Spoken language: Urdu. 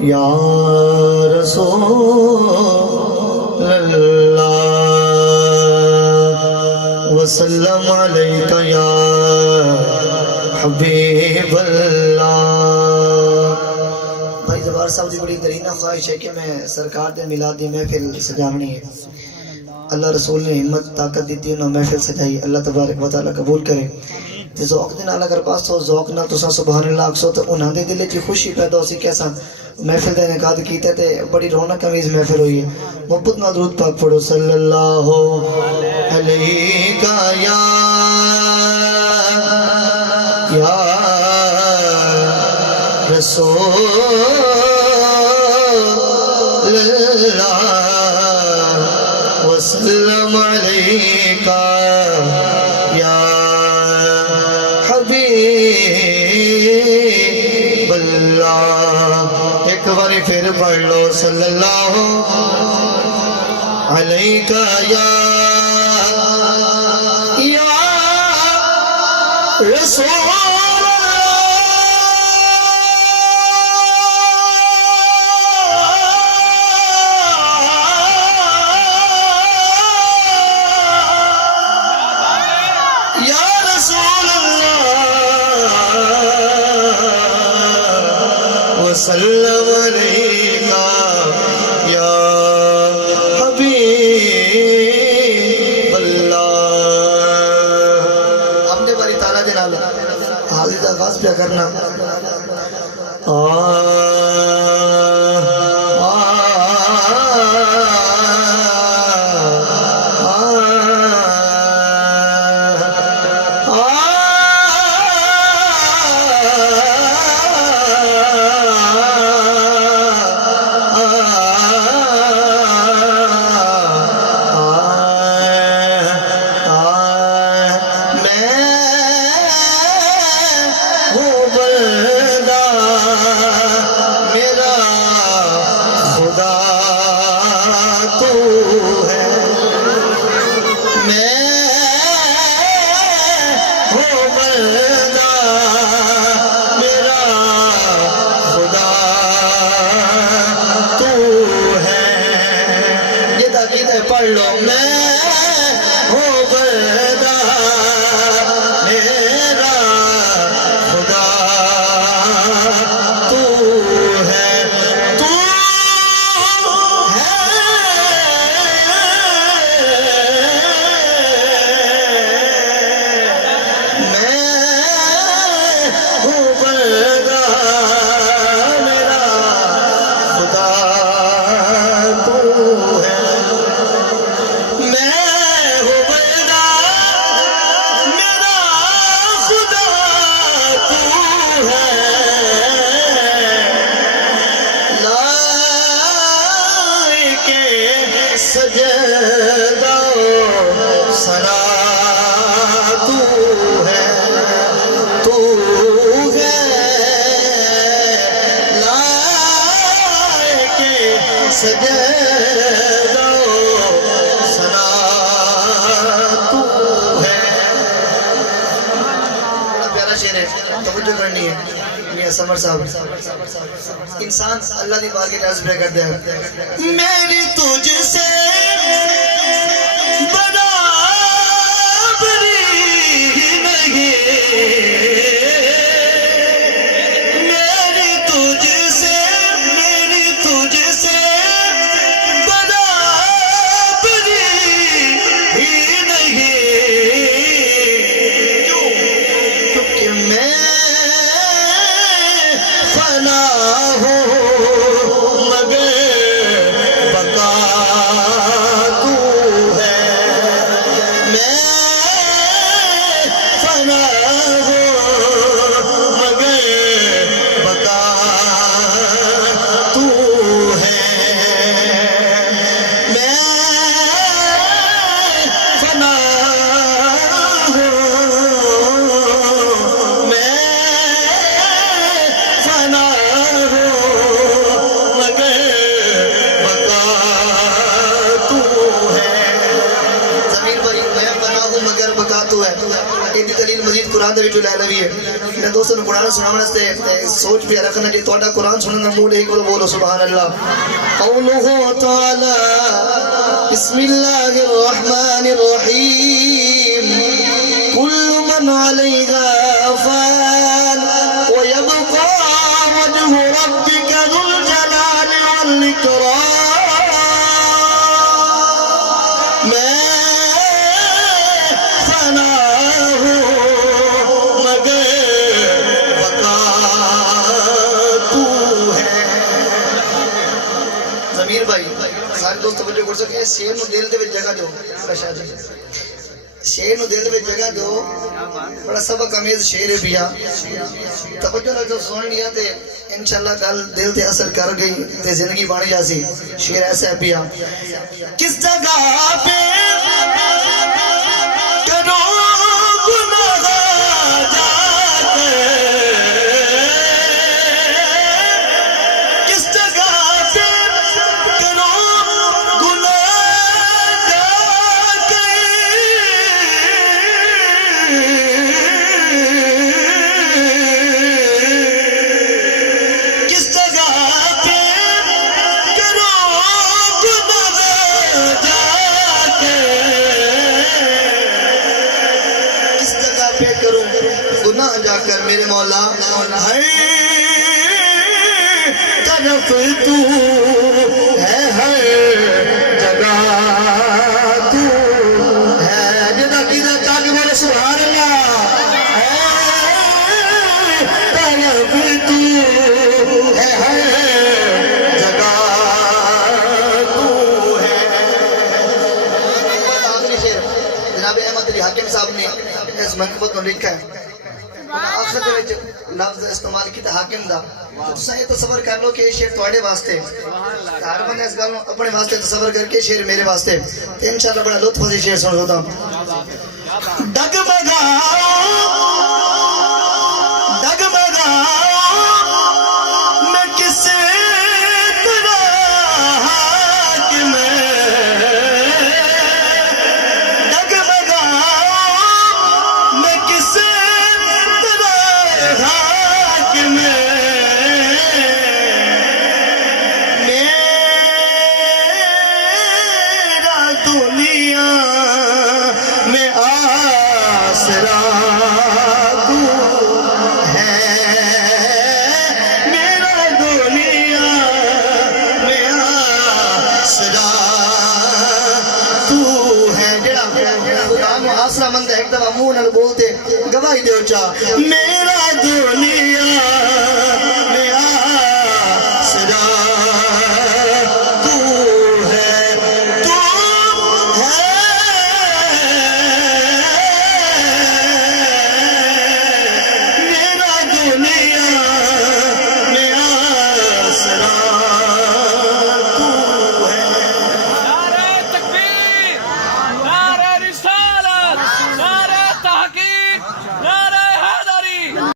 یا رسول اللہ وسلم علیک یا حبیب اللہ۔ بھائی زبار صاحب دی بڑی درینہ خواہش ہے کہ میں سرکار دے میلاد دی محفل سجاونی ہے۔ اللہ رسول نے ہمت طاقت دیتی انہوں محفل سجائی، اللہ تبارک و تعالیٰ قبول کرے۔ تے ذوق دے نال اگر پاس تو ذوق نال تساں سبحان اللہ آکھسو تو انہاں دے دل وچ خوشی پیدا ہوسی کیسا محفل دا انعقاد کیتا تے بڑی رونق خیز محفل ہوئی ہے۔ محبت نال درود پاک پڑھو صلی اللہ علیہ یا رسول اللہ وسلم علیک یا حبیب اللہ۔ ایک باری پھر پڑھ لو صلی اللہ علیک یا رسول وسلم علیک یا حبیب اللہ۔ ہم نے باری تعالیٰ دے نال حاضر دا آغاز پہ کرنا۔ پڑھ لو میں ہوں بندہ میرا خدا تو ہے، تو ہے میں ہوں بندہ میرا خدا تو ہے۔ سجدہ سنا تو ہے، تو ہے لائق سجدہ سنا تو ہے۔ بڑا پیارا شعر ہے، توجہ کرنی ہے میاں سمر صاحب۔ انسان اللہ دی بارگاہ میں عرض کرتا ہے میری تجھ سے برابری نہیں، میری تجھ سے برابری ہی نہیں، کیونکہ میں فنا ہوں مگر بقا تو ہے، میں فنا ہوں مگر بقا تو ہے، میں فنا ہوں میں فنا دلیل مزید قرآن دے وچوں لے لوی ہے۔ میرے دوستوں نے قرآن سنانے سے سوچ بھی رکھنا کہ توڑا قرآن سننا موڈ ایک بولو سبحان اللہ. قوله تعالی بسم اللہ الرحمن الرحیم كل من عليها فان ويبقى وجه ربك ذو الجلال والإكرام. میں فنا ہوں مگر بقا تو ہے. ضمیر بھائی سارے دوست توجہ کر سکے شیر نو دل دے وچ جگہ دو. شیر نو دل دے وچ جگہ دو. بڑا سبق امیز شیر ہے پیا. توجہ نال جو سن لیا تے انشاءاللہ گل دل تے اثر کر گئی تے زندگی بن جاسی. شیر ایسا ہے پیا. کس جگہ پہ کرو گناہ جا کے, کس جگہ پہ کرو گناہ جا کے, کس جگہ پہ کرو گناہ جا کے, کس جگہ پہ کروں گناہ جا کر میرے مولا ہر طرف تو ہے, ہر جگہ تو ہے. جدا کیدا چاہ کے بولے سبحان اللہ. طرف تو ہے, ہر جگہ تو ہے. آخری شعر جناب احمد علی حاکم صاحب نے اس منقبت کو لکھا ہے. آخر دے وچ لفظ استعمال کیتا حاکم دا. تساں یہ تصور کر لو کہ یہ شعر تواڈے واسطے, ہر بندہ اس گل نو اپنے واسطے تصور کر کے شعر میرے واسطے, تے انشاءاللہ بڑا لطف سے شعر سن ہوتا. ڈگمگاؤں میں کس طرح حاکم, ڈگمگاؤں میں کس طرح حاکم, میرا دنیا میں آسرا تو ہے, میرا دنیا میں آسرا تو ہے. جڑا خدا نو آسرا مند ہے ایک دفعہ منہ نال بولتے گواہی دیو چا. میرا دنیا